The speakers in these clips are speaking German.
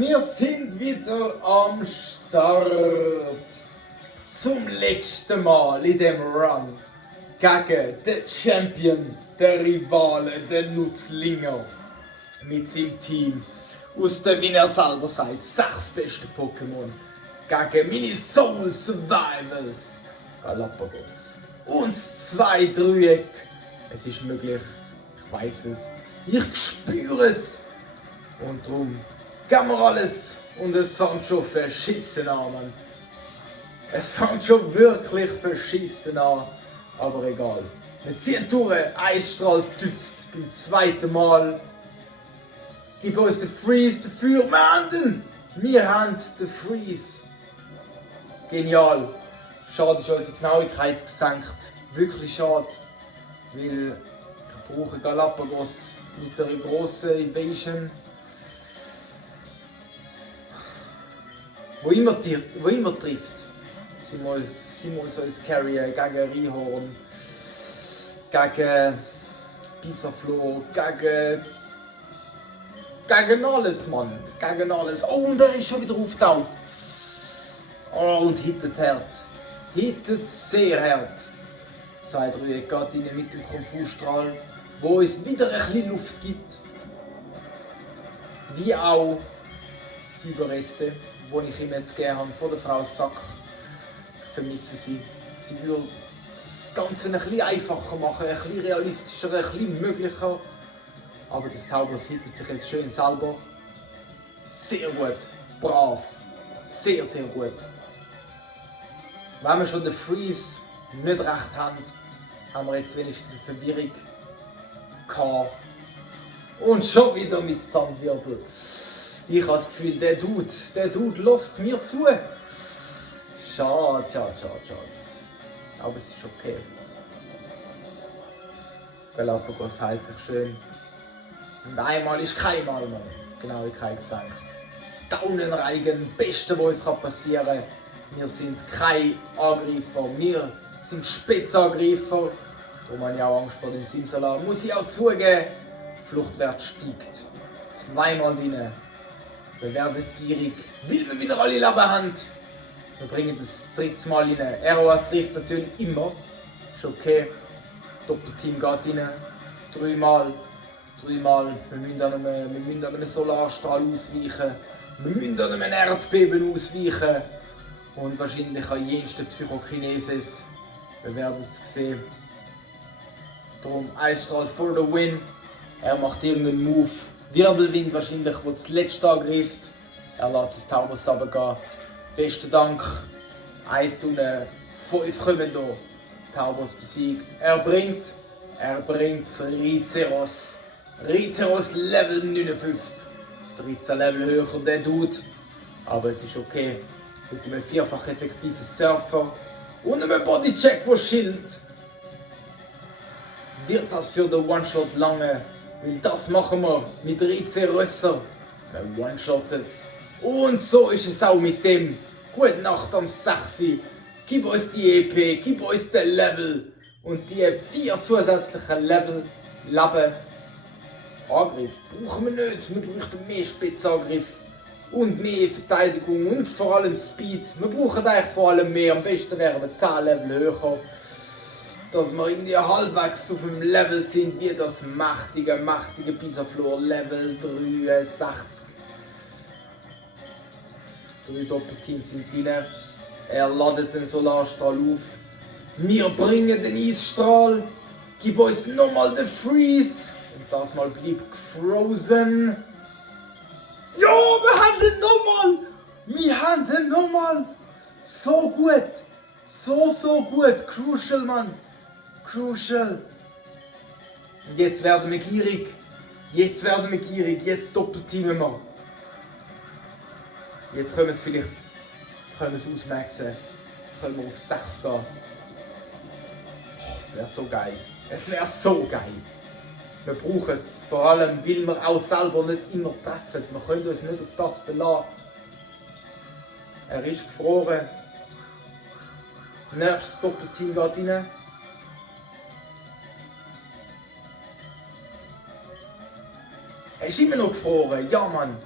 Wir sind wieder am Start. Zum letzten Mal in dem Run gegen den Champion, der Rivale, den Nutzlinger. Mit seinem Team aus der, wie er selber sagt, 6 besten Pokémon. Gegen meine Soul Survivors, Galapagos. Uns 2 Dreieck. Es ist möglich, ich weiß es, ich spüre es. Und darum geben wir alles und es fängt schon verschissen an, Mann. Es fängt schon wirklich verschissen an, aber egal. Wir ziehen durch, Eisstrahl tüpft beim zweiten Mal. Gib uns den Freeze dafür, wir haben den Freeze. Genial. Schade ist unsere Genauigkeit gesenkt. Wirklich schade. Weil ich brauche Galapagos mit einer grossen Evasion. Wo immer trifft. Sie muss uns carryen gegen Rhyhorn, gegen Pisaflor, gegen alles, Mann. Gegen alles. Oh, und er ist schon wieder aufgetaucht. Oh, und hittet hart. Hittet sehr hart. 2, 3 geht rein mit dem Konfusstrahl, wo es wieder ein bisschen Luft gibt. Wie auch die Überreste, die ich immer jetzt gerne habe, von der Frau Sack. Ich vermisse sie. Sie würde das Ganze ein bisschen einfacher machen, ein bisschen realistischer, ein bisschen möglicher. Aber das Taubos hittet sich jetzt schön selber. Sehr gut, brav, sehr, sehr gut. Wenn wir schon den Freeze nicht recht haben, haben wir jetzt wenigstens eine Verwirrung gehabt. Und schon wieder mit Sandwirbel. Ich habe das Gefühl, der Dude lässt mir zu. Schade. Aber es ist okay. Galapagos heilt sich schön. Und einmal ist kein Mal mehr. Genauigkeit gesenkt. Daunenreigen, das Beste, was uns passieren kann. Wir sind keine Angreifer, wir sind Spitzangreifer. Darum habe ich auch Angst vor dem Simsalar. Muss ich auch zugeben, Fluchtwert steigt. 2-mal drin. Wir werden gierig, weil wir wieder alle Leben haben. Wir bringen das 3. Mal rein. ROS trifft natürlich immer. Ist okay. Doppelteam geht rein. 3 Mal. Wir müssen an einem Solarstrahl ausweichen. Wir müssen an einem Erdbeben ausweichen. Und wahrscheinlich an jensten Psychokinesis. Wir werden es sehen. Darum Eisstrahl for the win. Er macht irgendeinen Move. Wirbelwind wahrscheinlich, der das letzte angreift. Er lässt das Taubos runtergehen. Besten Dank. 1 unten, 5 kommen hier. Taubos besiegt. Er bringt Rizeros. Rizeros Level 59. 13 Level höher, der Dude. Aber es ist okay. Mit einem 4-fach effektiven Surfer und einem Bodycheck, der schild. Wird das für den One-Shot lange? Weil das machen wir mit Rize-Rösser. Wir one-shottet es. Und so ist es auch mit dem. Gute Nacht am 6. Gib uns die EP, gib uns den Level. Und die 4 zusätzlichen Level, Leben. Angriff brauchen wir nicht. Wir brauchen mehr Spitzangriff. Und mehr Verteidigung und vor allem Speed. Wir brauchen eigentlich vor allem mehr. Am besten wären wir 10 Level höher. Dass wir irgendwie halbwegs auf dem Level sind wie das mächtige Pisaflor Level 63. 3 Doppelteams sind drin. Er ladet den Solarstrahl auf. Wir bringen den Eisstrahl. Gib uns nochmal den Freeze. Und das Mal bleibt gefrozen. Ja, wir haben den nochmal. So gut. So gut. Crucial, Mann. Crucial. Jetzt werden wir gierig. Jetzt doppelteamen wir. Jetzt können wir es vielleicht. Jetzt können wir es ausmaxen. Jetzt können wir auf 6 gehen. Oh, es wäre so geil. Wir brauchen es. Vor allem, weil wir auch selber nicht immer treffen. Wir können uns nicht auf das verlassen. Er ist gefroren. Nächstes Doppelteam geht rein. Er ist immer noch gefroren. Ja, Mann.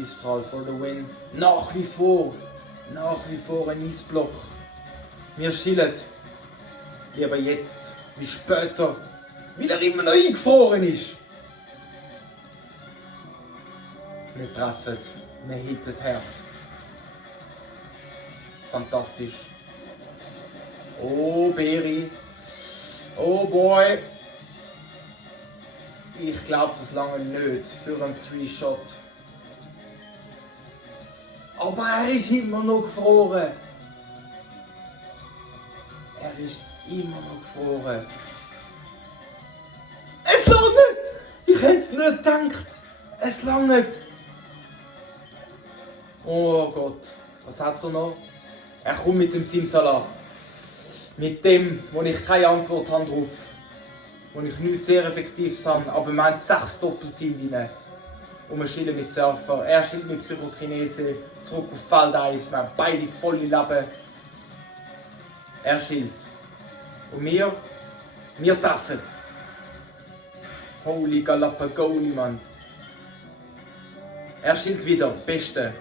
Eisstrahl for the win. Nach wie vor ein Eisblock. Wir schillen. Lieber jetzt, wie später, weil er immer noch eingefroren ist. Wir treffen, wir hitten hart. Fantastisch. Oh, Beri. Oh boy. Ich glaube, das lange nicht für einen 3-Shot. Aber er ist immer noch gefroren. Er ist immer noch gefroren. Es langt nicht! Ich hätte es nicht gedacht. Es langt nicht. Oh Gott. Was hat er noch? Er kommt mit dem Simsala. Mit dem, wo ich keine Antwort habe drauf. Wo ich nicht sehr effektiv habe. Aber wir haben 6 Doppelteam rein. Und wir schillen mit Surfer. Er schillt mit Psychokinese. Zurück auf Feld 1. Wir haben beide volle Leben. Er schillt. Und wir treffen. Holy Galapagoli, Mann. Er schillt wieder. Beste.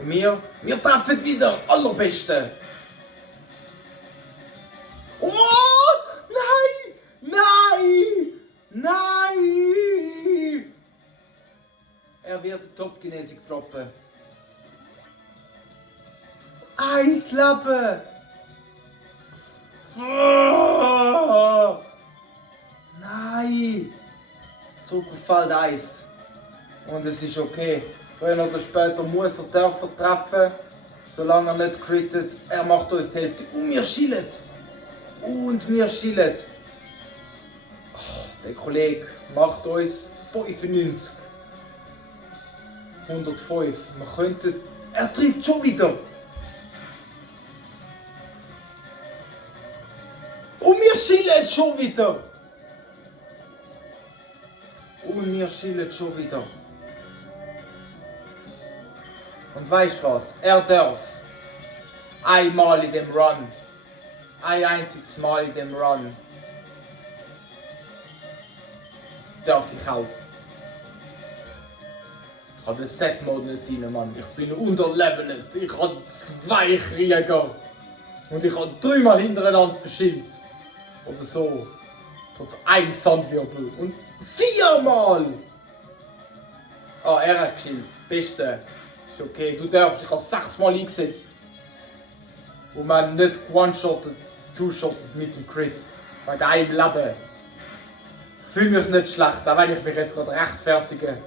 Und wir treffen wieder. Allerbeste. Oh! Nein! Nein! Nein! Er wird die Top-Genesik droppen. Eins Leben! Nein! Zurück auf Feld 1. Und es ist okay. Früher oder später muss er dürfen treffen. Solange er nicht crittet. Er macht uns die Hälfte. Und wir schillen. Oh, der Kollege macht uns 95. 105. Wir könnten... Er trifft schon wieder. Und wir schillen schon wieder. Und weißt was? Er darf einmal in dem Run. Ein einziges Mal in dem Run. Darf ich auch. Ich habe den Set-Mode nicht rein, Mann. Ich bin unterlevelt. Ich habe 2 Krieger. Und ich habe 3-mal hintereinander verschillt. Oder so. Trotz einem Sandwirbel. Und 4-mal! Ah, er hat geschillt. Beste. Ist okay. Du darfst. Ich habe 6-mal eingesetzt. Wo man nicht one-shottet, two-shottet mit dem Crit. Wegen einem Leben. Ich fühle mich nicht schlecht, auch wenn ich mich jetzt gerade rechtfertige.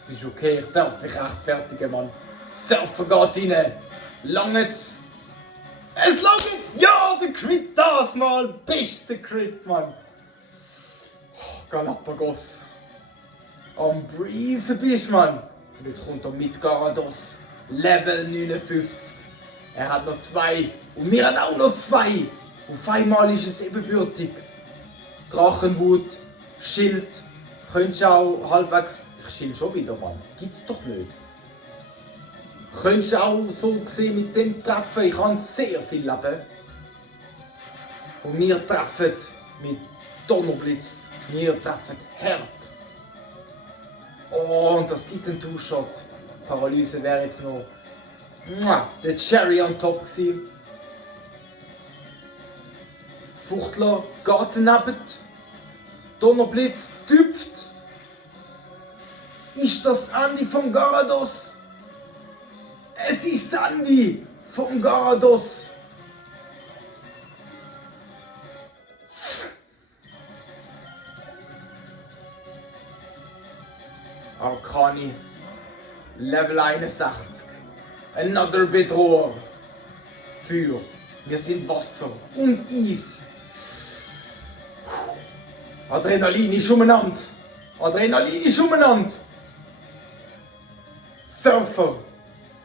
Es ist okay, ich darf mich rechtfertigen, Mann. Surfer geht rein. Langt's. Es langt! Ja, der Crit das mal! Beste Crit, Mann! Oh, Galapagos. Am Breeze bist, Mann! Und jetzt kommt er mit Garados. Level 59. Er hat noch 2. Und wir haben auch noch 2. Auf einmal ist es ebenbürtig. Drachenwut, Schild. Könntest du auch halbwegs... Ich schild schon wieder, Mann. Gibt's doch nicht. Könntest du auch so sehen mit dem treffen. Ich habe sehr viel Leben. Und wir treffen mit Donnerblitz. Wir treffen hart. Oh, und das gibt einen Two-Shot. Paralyse wäre jetzt noch der Cherry on top gewesen. Fuchtler geht daneben. Donnerblitz tüpft. Ist das Ende vom Garados? Es ist das Ende vom Garados. Arcani. Level 61. Another Bedroher. Für. Wir sind Wasser und Eis. Adrenalin ist umeinander. Surfer.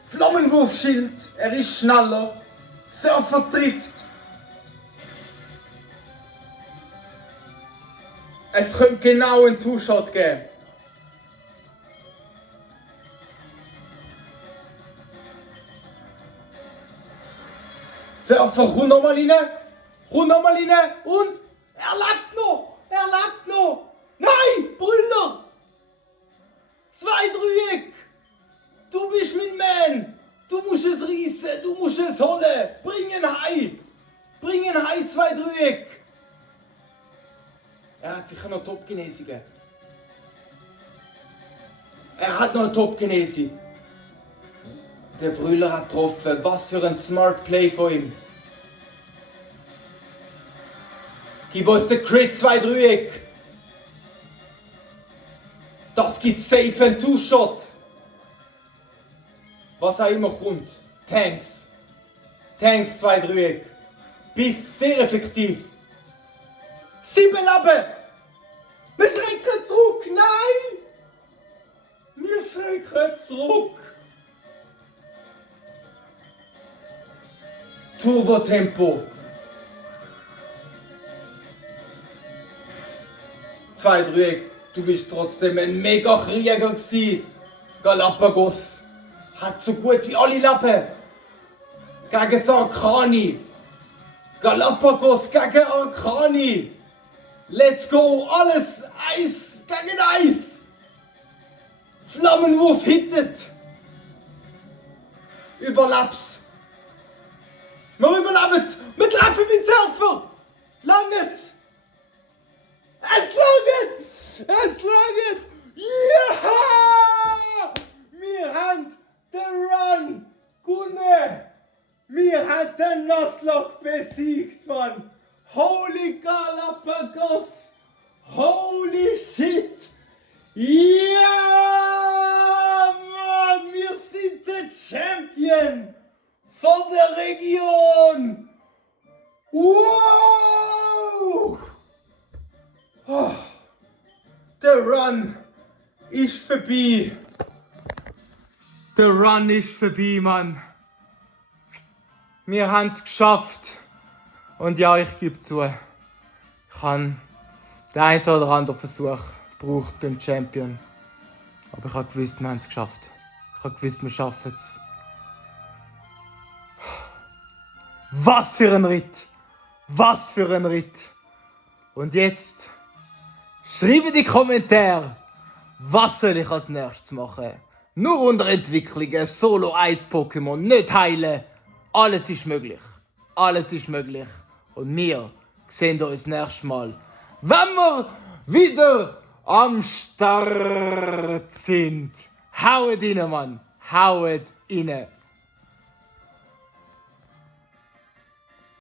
Flammenwurfschild. Er ist schneller. Surfer trifft. Es könnte genau einen Two-Shot geben. Surfer, komm nochmal rein und er lebt noch! Nein, Brüller! 2 Dreieck! Du bist mein Man! Du musst es reissen, du musst es holen! Bring ihn heim! Bring ihn heim, 2 Dreieck! Er hat sicher noch Top-Genesungen. Er hat noch eine Top-Genesung. Der Brüller hat getroffen. Was für ein Smart Play von ihm. Gib uns den Crit, 2 Dreieck. Das gibt safe einen Two-Shot. Was auch immer kommt. Tanks. Tanks 2 Dreieck. Bis sehr effektiv. 7 Leben. Wir schrecken zurück. Nein. Wir schrecken zurück. Turbo-Tempo. 2 Dreieck. Du bist trotzdem ein mega Krieger gewesen. Galapagos hat so gut wie alle Lappen. Gegen Sarkani. Galapagos gegen Arcani. Let's go. Alles Eis gegen Eis. Flammenwurf hittet. Überlebt's. Wir überleben's. Wir treffen mit Surfer. Langet's. Es langt! Es langt! Ja! Wir haben den Run gewonnen! Wir haben den Nuzlocke besiegt, Mann! Holy Galapagos! Holy shit! Ja, Mann! Wir sind der Champion von der Region! Wow! Oh, der Run ist vorbei. Der Run ist vorbei, Mann. Wir haben es geschafft. Und ja, ich gebe zu, ich habe den einen oder anderen Versuch gebraucht beim Champion. Aber ich habe gewusst, wir haben es geschafft. Ich habe gewusst, wir schaffen es. Was für ein Ritt! Was für ein Ritt! Und jetzt schreibe in die Kommentare, was soll ich als nächstes machen? Nur Unterentwicklungen, Solo-Eis-Pokémon, nicht heilen. Alles ist möglich. Alles ist möglich. Und wir sehen uns nächstes Mal, wenn wir wieder am Start sind. Haut rein, Mann. Haut rein.